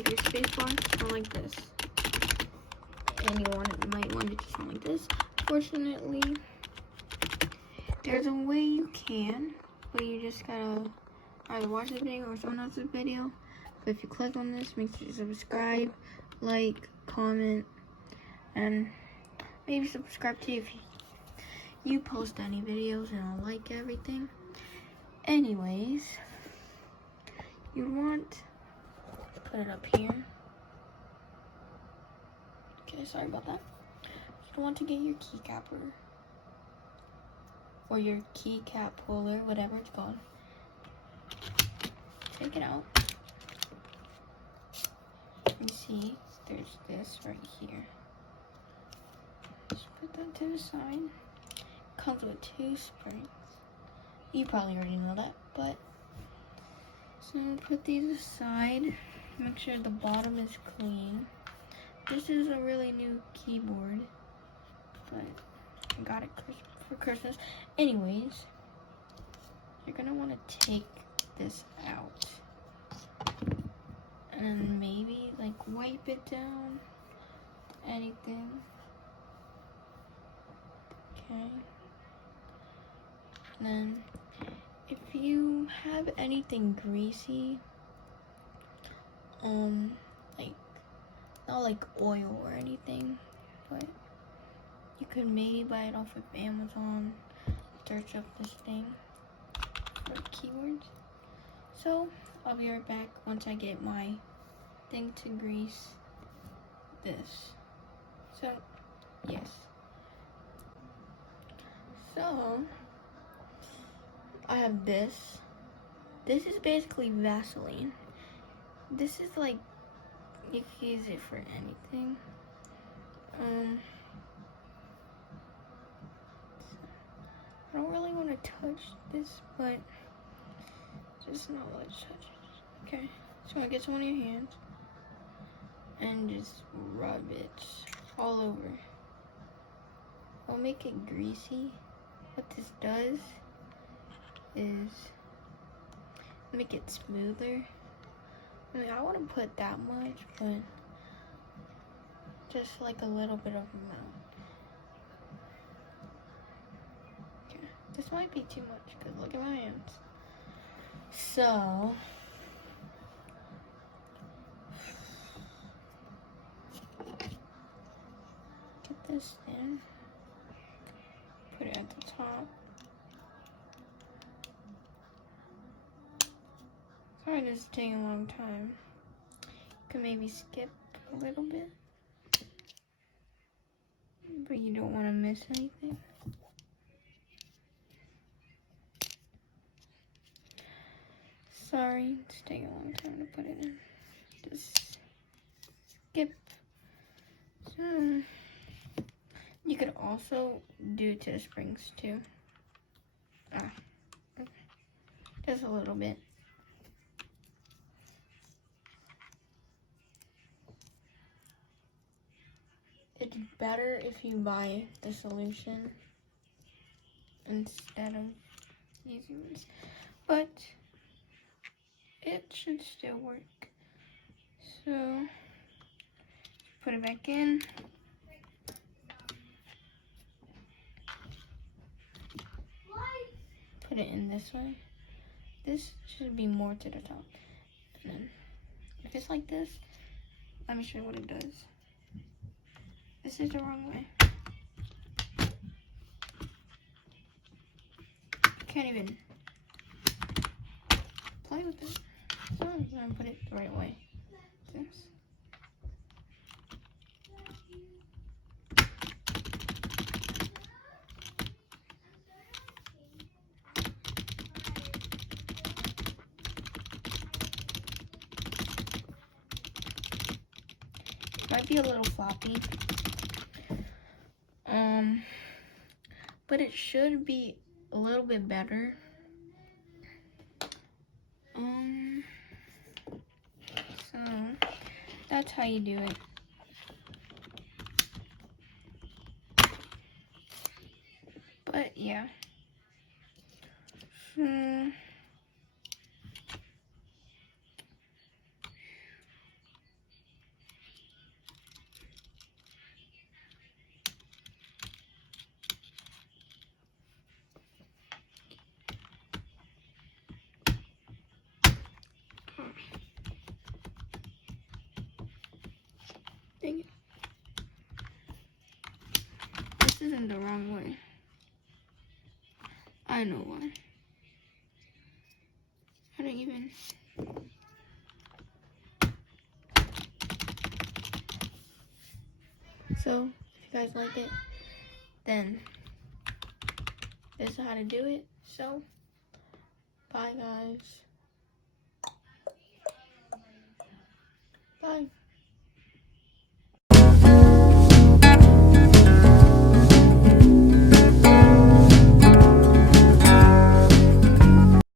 if your spacebar sound like this, anyone might want it to sound like this. Fortunately, there's a way you can, but you just gotta either watch the video or someone else's video. But if you click on this, make sure you subscribe, like, comment, and maybe subscribe too if you post any videos and I'll like everything. Anyways, you want to put it up here. Okay, sorry about that. You want to get your keycapper or your keycap puller, whatever it's called. Take it out. You see, there's this right here. Just put that to the side. Comes with 2 springs. You probably already know that, but so put these aside. Make sure the bottom is clean. This is a really new keyboard, but I got it for Christmas. Anyways, you're gonna want to take this out and maybe like wipe it down, anything. Okay. And then if you have anything greasy, like not like oil or anything, but you could maybe buy it off of Amazon. Search up this thing for keywords. So I'll be right back once I get my thing to grease this. So yes. So I have this. This is basically Vaseline. This is like, you can use it for anything. I don't really want to touch this, but just not let's touch it. Okay, so I'm gonna get some on your hands and just rub it all over. I'll make it greasy. What this does is make it smoother. I mean, I wouldn't put that much, but just like a little bit of amount. Okay, this might be too much because look at my hands. So get this in, put it at the top. Sorry, this is taking a long time. You can maybe skip a little bit, but you don't want to miss anything. Sorry, it's taking a long time to put it in. Just skip. So you could also do it to the springs too. Just a little bit. It's better if you buy the solution instead of using this, but it should still work. So put it back in. Put it in this way. This should be more to the top. And then if it's like this, let me show you what it does. This is the wrong way. Can't even play with it. So I'm gonna put it the right way. This. Might be a little floppy. But it should be a little bit better. So that's how you do it. But yeah. Dang it. This isn't the wrong way. I know why. I don't even... So, if you guys like it, then this is how to do it. So, bye guys.